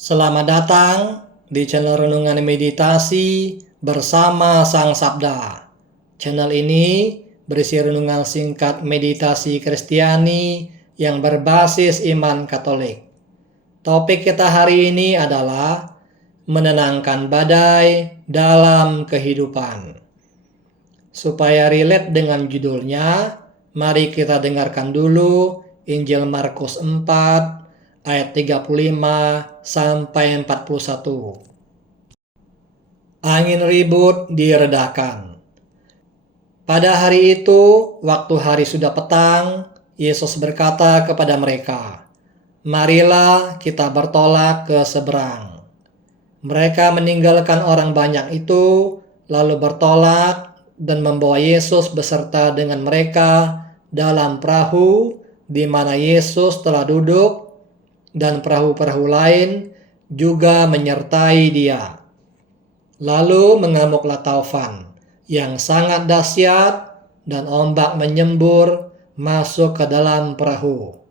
Selamat datang di channel Renungan Meditasi bersama Sang Sabda. Channel ini berisi renungan singkat meditasi Kristiani yang berbasis iman Katolik. Topik kita hari ini adalah menenangkan badai dalam kehidupan. Supaya relate dengan judulnya, mari kita dengarkan dulu Injil Markus 4 ayat 35 sampai 41. Angin ribut diredakan. Pada hari itu, waktu hari sudah petang, Yesus berkata kepada mereka, "Marilah kita bertolak ke seberang." Mereka meninggalkan orang banyak itu, lalu bertolak dan membawa Yesus beserta dengan mereka dalam perahu di mana Yesus telah duduk, dan perahu-perahu lain juga menyertai dia. Lalu mengamuklah taufan yang sangat dahsyat dan ombak menyembur masuk ke dalam perahu,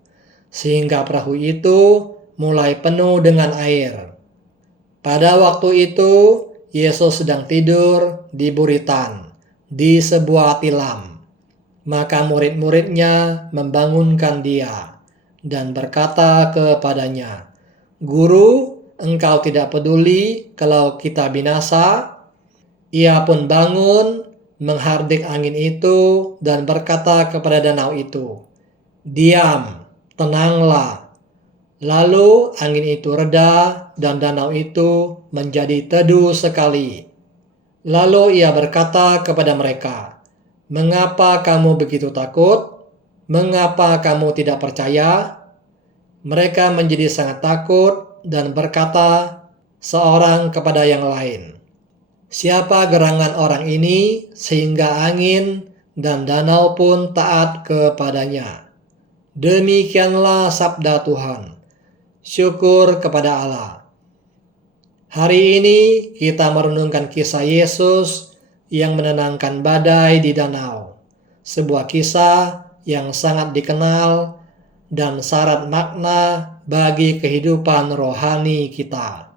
sehingga perahu itu mulai penuh dengan air. Pada waktu itu, Yesus sedang tidur di buritan, di sebuah tilam. Maka murid-muridnya membangunkan dia dan berkata kepadanya, "Guru, engkau tidak peduli kalau kita binasa?" Ia pun bangun, menghardik angin itu dan berkata kepada danau itu, "Diam, tenanglah." Lalu angin itu reda dan danau itu menjadi teduh sekali. Lalu ia berkata kepada mereka, "Mengapa kamu begitu takut? Mengapa kamu tidak percaya?" Mereka menjadi sangat takut dan berkata seorang kepada yang lain, "Siapa gerangan orang ini sehingga angin dan danau pun taat kepadanya?" Demikianlah sabda Tuhan. Syukur kepada Allah. Hari ini kita merenungkan kisah Yesus yang menenangkan badai di danau. Sebuah kisah yang sangat dikenal dan syarat makna bagi kehidupan rohani kita.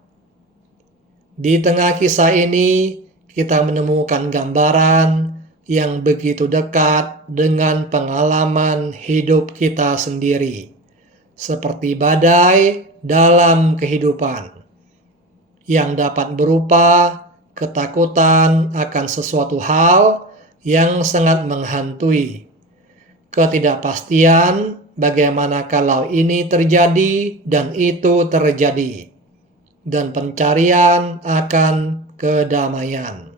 Di tengah kisah ini, kita menemukan gambaran yang begitu dekat dengan pengalaman hidup kita sendiri, seperti badai dalam kehidupan, yang dapat berupa ketakutan akan sesuatu hal yang sangat menghantui, ketidakpastian bagaimana kalau ini terjadi dan itu terjadi, dan pencarian akan kedamaian.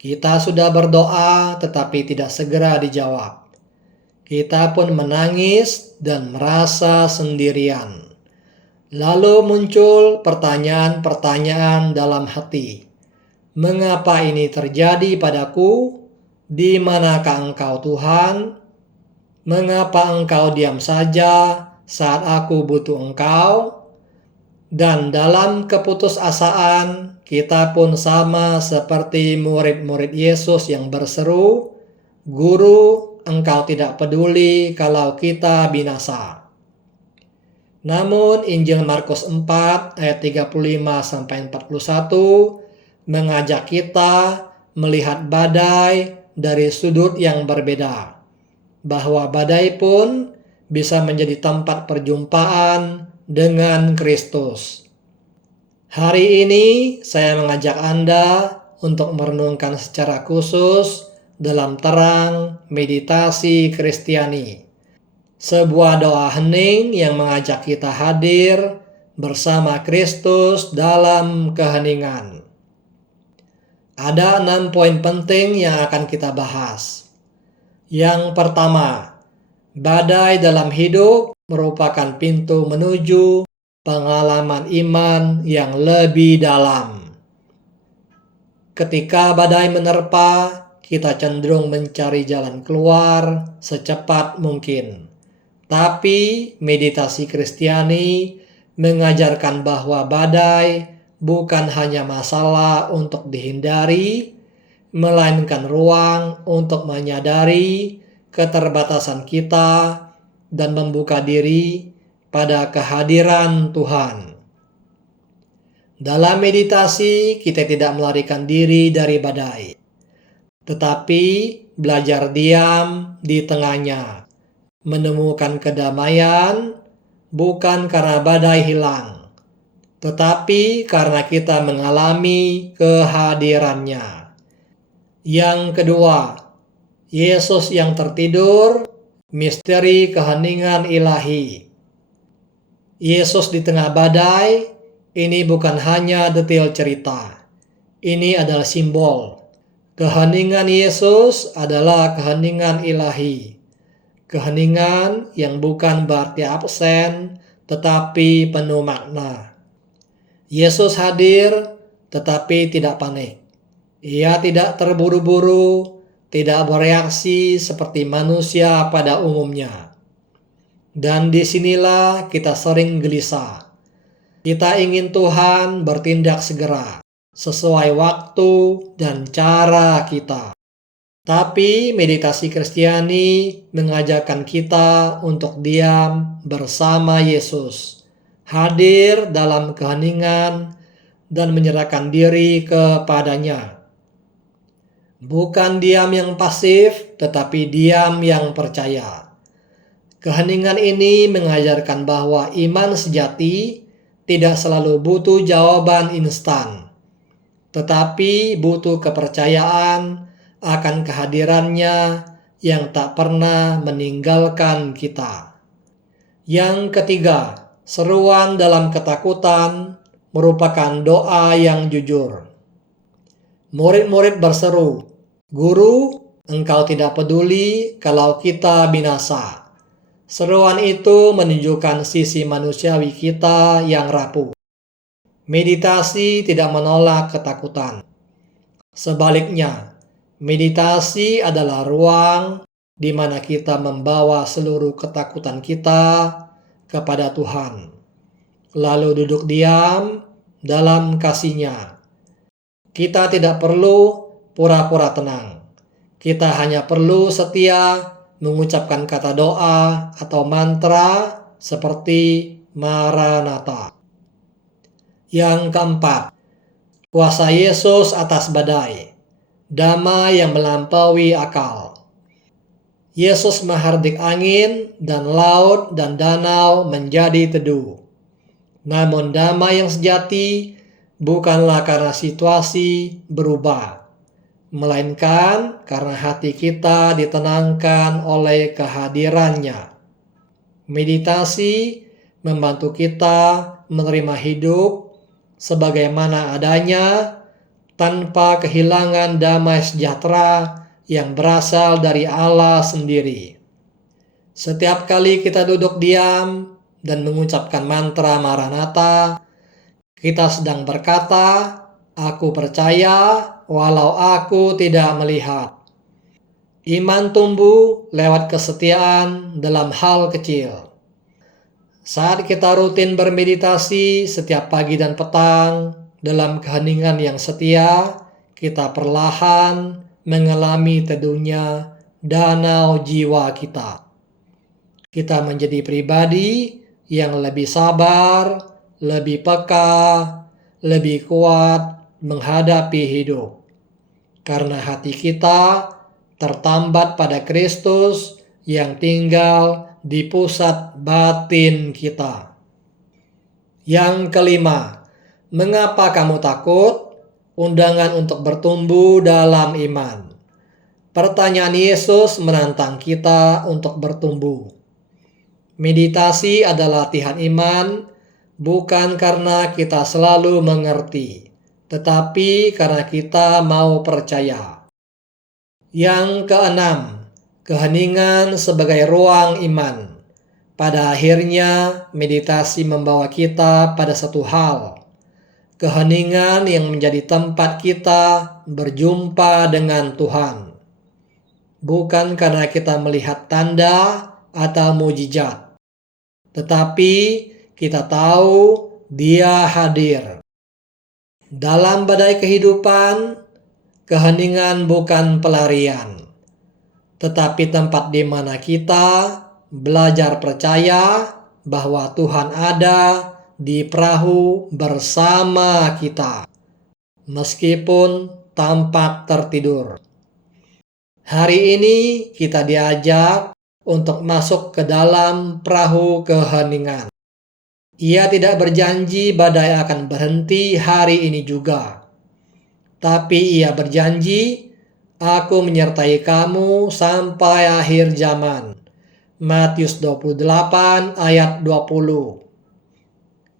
Kita sudah berdoa tetapi tidak segera dijawab. Kita pun menangis dan merasa sendirian. Lalu muncul pertanyaan-pertanyaan dalam hati. Mengapa ini terjadi padaku? Di manakah Engkau, Tuhan? Mengapa Engkau diam saja saat aku butuh Engkau? Dan dalam keputusasaan, kita pun sama seperti murid-murid Yesus yang berseru, "Guru, Engkau tidak peduli kalau kita binasa." Namun Injil Markus 4 ayat 35-41 mengajak kita melihat badai dari sudut yang berbeda, bahwa badai pun bisa menjadi tempat perjumpaan dengan Kristus. Hari ini saya mengajak Anda untuk merenungkan secara khusus dalam terang meditasi Kristiani, sebuah doa hening yang mengajak kita hadir bersama Kristus dalam keheningan. Ada 6 poin penting yang akan kita bahas. Yang pertama, badai dalam hidup merupakan pintu menuju pengalaman iman yang lebih dalam. Ketika badai menerpa, kita cenderung mencari jalan keluar secepat mungkin. Tapi meditasi Kristiani mengajarkan bahwa badai bukan hanya masalah untuk dihindari, melainkan ruang untuk menyadari keterbatasan kita dan membuka diri pada kehadiran Tuhan. Dalam meditasi, kita tidak melarikan diri dari badai, tetapi belajar diam di tengahnya, menemukan kedamaian bukan karena badai hilang, tetapi karena kita mengalami kehadirannya. Yang kedua, Yesus yang tertidur, misteri keheningan ilahi. Yesus di tengah badai, ini bukan hanya detail cerita. Ini adalah simbol. Keheningan Yesus adalah keheningan ilahi. Keheningan yang bukan berarti absen, tetapi penuh makna. Yesus hadir, tetapi tidak panik. Ia tidak terburu-buru, tidak bereaksi seperti manusia pada umumnya. Dan disinilah kita sering gelisah. Kita ingin Tuhan bertindak segera, sesuai waktu dan cara kita. Tapi meditasi Kristiani mengajarkan kita untuk diam bersama Yesus, hadir dalam keheningan dan menyerahkan diri kepadanya. Bukan diam yang pasif, tetapi diam yang percaya. Keheningan ini mengajarkan bahwa iman sejati tidak selalu butuh jawaban instan, tetapi butuh kepercayaan akan kehadirannya yang tak pernah meninggalkan kita. Yang ketiga, seruan dalam ketakutan merupakan doa yang jujur. Murid-murid berseru, "Guru, Engkau tidak peduli kalau kita binasa." Seruan itu menunjukkan sisi manusiawi kita yang rapuh. Meditasi tidak menolak ketakutan. Sebaliknya, meditasi adalah ruang di mana kita membawa seluruh ketakutan kita kepada Tuhan, lalu duduk diam dalam kasih-Nya. Kita tidak perlu pura-pura tenang. Kita hanya perlu setia mengucapkan kata doa atau mantra seperti Maranatha. Yang keempat, kuasa Yesus atas badai, damai yang melampaui akal. Yesus menghardik angin dan laut dan danau menjadi teduh. Namun damai yang sejati bukanlah karena situasi berubah, melainkan karena hati kita ditenangkan oleh kehadirannya. Meditasi membantu kita menerima hidup sebagaimana adanya tanpa kehilangan damai sejahtera yang berasal dari Allah sendiri. Setiap kali kita duduk diam dan mengucapkan mantra Maranatha, kita sedang berkata, "Aku percaya walau aku tidak melihat." Iman tumbuh lewat kesetiaan dalam hal kecil. Saat kita rutin bermeditasi setiap pagi dan petang dalam keheningan yang setia, kita perlahan mengalami teduhnya danau jiwa kita. Kita menjadi pribadi yang lebih sabar, lebih peka, lebih kuat menghadapi hidup. Karena hati kita tertambat pada Kristus yang tinggal di pusat batin kita. Yang kelima, mengapa kamu takut? Undangan untuk bertumbuh dalam iman. Pertanyaan Yesus menantang kita untuk bertumbuh. Meditasi adalah latihan iman, bukan karena kita selalu mengerti, tetapi karena kita mau percaya. Yang keenam, keheningan sebagai ruang iman. Pada akhirnya, meditasi membawa kita pada satu hal. Keheningan yang menjadi tempat kita berjumpa dengan Tuhan. Bukan karena kita melihat tanda atau mujizat, tetapi kita tahu Dia hadir. Dalam badai kehidupan, keheningan bukan pelarian, tetapi tempat di mana kita belajar percaya bahwa Tuhan ada di perahu bersama kita, meskipun tampak tertidur. Hari ini kita diajak untuk masuk ke dalam perahu keheningan. Ia tidak berjanji badai akan berhenti hari ini juga. Tapi ia berjanji, aku menyertai kamu sampai akhir zaman. Matius 28 ayat 20.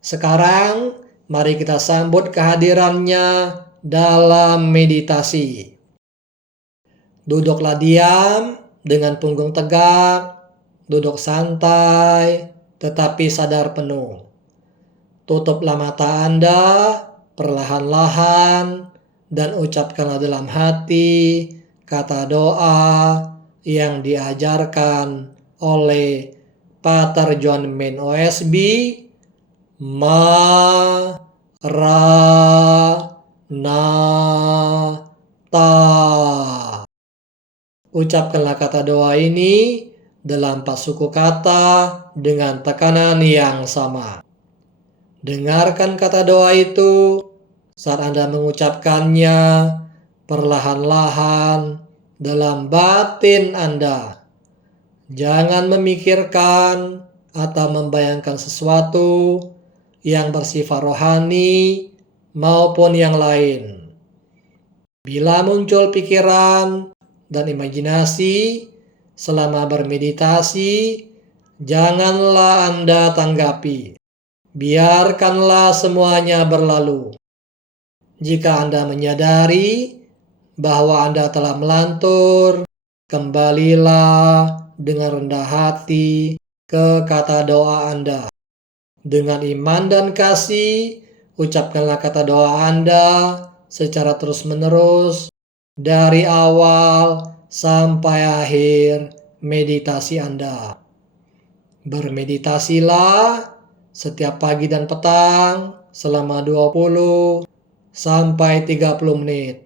Sekarang, mari kita sambut kehadirannya dalam meditasi. Duduklah diam dengan punggung tegak, duduk santai, tetapi sadar penuh. Tutuplah mata Anda perlahan-lahan dan ucapkanlah dalam hati kata doa yang diajarkan oleh Pater John Main OSB, Maranatha. Ucapkanlah kata doa ini dalam 4 suku kata dengan tekanan yang sama. Dengarkan kata doa itu saat Anda mengucapkannya perlahan-lahan dalam batin Anda. Jangan memikirkan atau membayangkan sesuatu yang bersifat rohani maupun yang lain. Bila muncul pikiran dan imajinasi selama bermeditasi, janganlah Anda tanggapi. Biarkanlah semuanya berlalu. Jika Anda menyadari bahwa Anda telah melantur, kembalilah dengan rendah hati ke kata doa Anda. Dengan iman dan kasih, ucapkanlah kata doa Anda secara terus-menerus dari awal sampai akhir meditasi Anda. Bermeditasilah setiap pagi dan petang selama 20 sampai 30 menit.